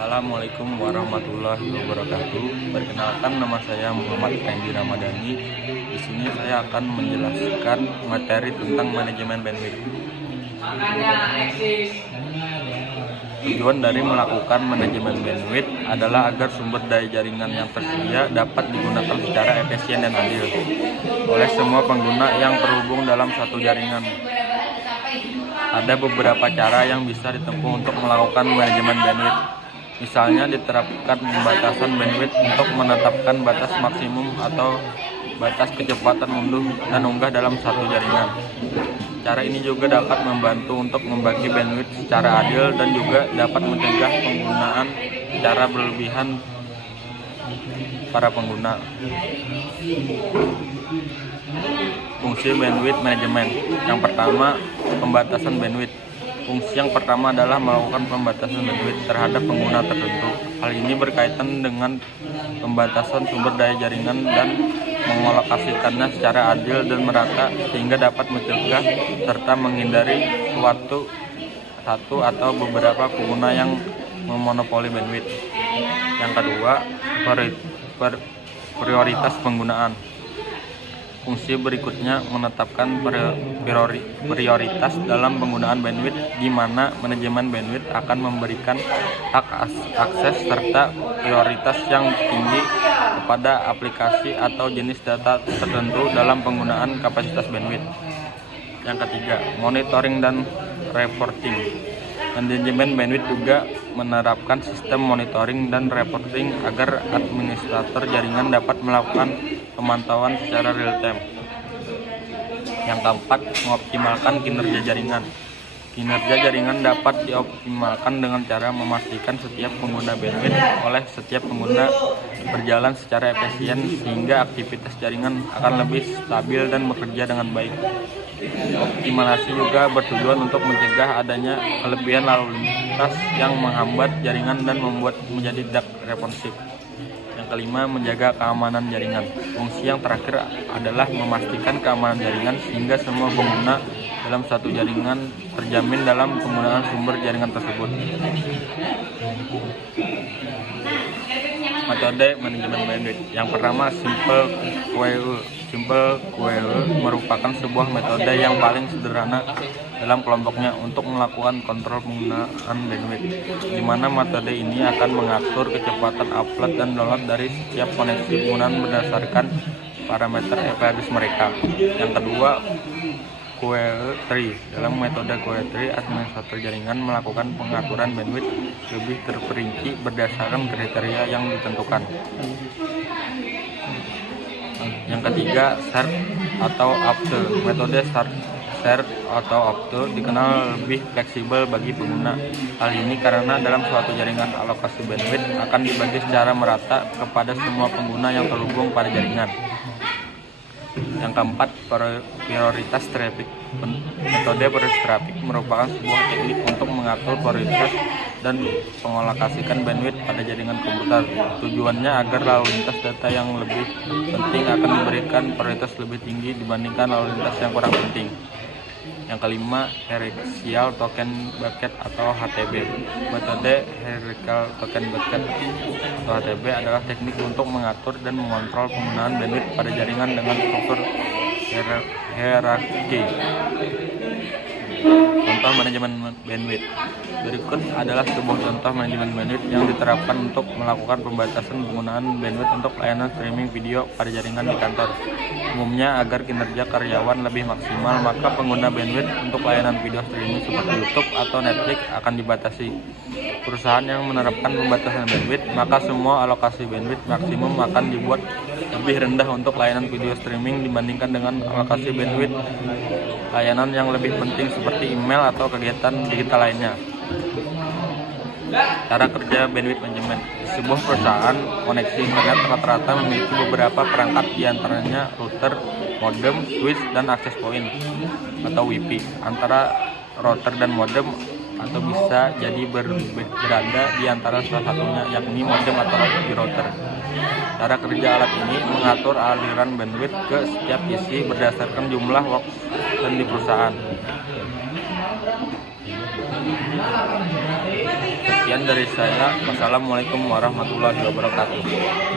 Assalamualaikum warahmatullahi wabarakatuh. Perkenalkan, nama saya Muhammad Fendi Ramadhani. Di sini saya akan menjelaskan materi tentang manajemen bandwidth. Tujuan dari melakukan manajemen bandwidth adalah agar sumber daya jaringan yang tersedia dapat digunakan secara efisien dan adil oleh semua pengguna yang terhubung dalam satu jaringan. Ada beberapa cara yang bisa ditempuh untuk melakukan manajemen bandwidth. Misalnya, diterapkan pembatasan bandwidth untuk menetapkan batas maksimum atau batas kecepatan unduh dalam satu jaringan. Cara ini juga dapat membantu untuk membagi bandwidth secara adil dan juga dapat mencegah penggunaan secara berlebihan para pengguna. Fungsi bandwidth manajemen. Yang pertama, pembatasan bandwidth. Fungsi yang pertama adalah melakukan pembatasan bandwidth terhadap pengguna tertentu. Hal ini berkaitan dengan pembatasan sumber daya jaringan dan mengalokasikannya secara adil dan merata sehingga dapat mencegah serta menghindari satu atau beberapa pengguna yang memonopoli bandwidth. Yang kedua, prioritas penggunaan. Fungsi berikutnya menetapkan prioritas dalam penggunaan bandwidth, di mana manajemen bandwidth akan memberikan hak akses serta prioritas yang tinggi kepada aplikasi atau jenis data tertentu dalam penggunaan kapasitas bandwidth. Yang ketiga, monitoring dan reporting. Manajemen bandwidth juga menerapkan sistem monitoring dan reporting agar administrator jaringan dapat melakukan pemantauan secara real time. Yang keempat, mengoptimalkan kinerja jaringan. Kinerja jaringan dapat dioptimalkan dengan cara memastikan setiap pengguna bandwidth oleh setiap pengguna berjalan secara efisien sehingga aktivitas jaringan akan lebih stabil dan bekerja dengan baik. Optimalisasi juga bertujuan untuk mencegah adanya kelebihan lalu lintas yang menghambat jaringan dan membuat menjadi tidak responsif. Yang kelima, menjaga keamanan jaringan. Fungsi yang terakhir adalah memastikan keamanan jaringan sehingga semua pengguna dalam satu jaringan terjamin dalam penggunaan sumber jaringan tersebut. Metode manajemen bandwidth. Yang pertama, Simple QoE merupakan sebuah metode yang paling sederhana dalam kelompoknya untuk melakukan kontrol penggunaan bandwidth, di mana metode ini akan mengatur kecepatan upload dan download dari setiap koneksi penggunaan berdasarkan parameter IP address mereka. Yang kedua, QoE3. Dalam metode QoE3, administrator jaringan melakukan pengaturan bandwidth lebih terperinci berdasarkan kriteria yang ditentukan. Yang ketiga, share atau opt-out. Metode share atau opt-out dikenal lebih fleksibel bagi pengguna. Hal ini karena dalam suatu jaringan alokasi bandwidth akan dibagi secara merata kepada semua pengguna yang terhubung pada jaringan. Yang keempat, prioritas traffic. Metode prioritas traffic merupakan sebuah teknik untuk mengatur prioritas dan mengalokasikan bandwidth pada jaringan komputer. Tujuannya agar lalu lintas data yang lebih penting akan diberikan prioritas lebih tinggi dibandingkan lalu lintas yang kurang penting. Yang kelima, hierarchical token bucket atau HTB. Metode hierarchical token bucket atau HTB adalah teknik untuk mengatur dan mengontrol penggunaan bandwidth pada jaringan dengan struktur hierarki. Contoh manajemen bandwidth. Berikut adalah sebuah contoh manajemen bandwidth yang diterapkan untuk melakukan pembatasan penggunaan bandwidth untuk layanan streaming video pada jaringan di kantor. Umumnya, agar kinerja karyawan lebih maksimal, maka pengguna bandwidth untuk layanan video streaming seperti YouTube atau Netflix akan dibatasi. Perusahaan yang menerapkan pembatasan bandwidth, maka semua alokasi bandwidth maksimum akan dibuat lebih rendah untuk layanan video streaming dibandingkan dengan alokasi bandwidth layanan yang lebih penting seperti email atau kegiatan digital lainnya. Cara kerja bandwidth manajemen. Sebuah perusahaan koneksi internet rata-rata memiliki beberapa perangkat, diantaranya router, modem, switch, dan access point atau WiFi. Antara router dan modem atau bisa jadi berada di antara salah satunya, yakni modem atau di router. Cara kerja alat ini mengatur aliran bandwidth ke setiap isi berdasarkan jumlah box dan di perusahaan. Sekian dari saya. Wassalamualaikum warahmatullahi wabarakatuh.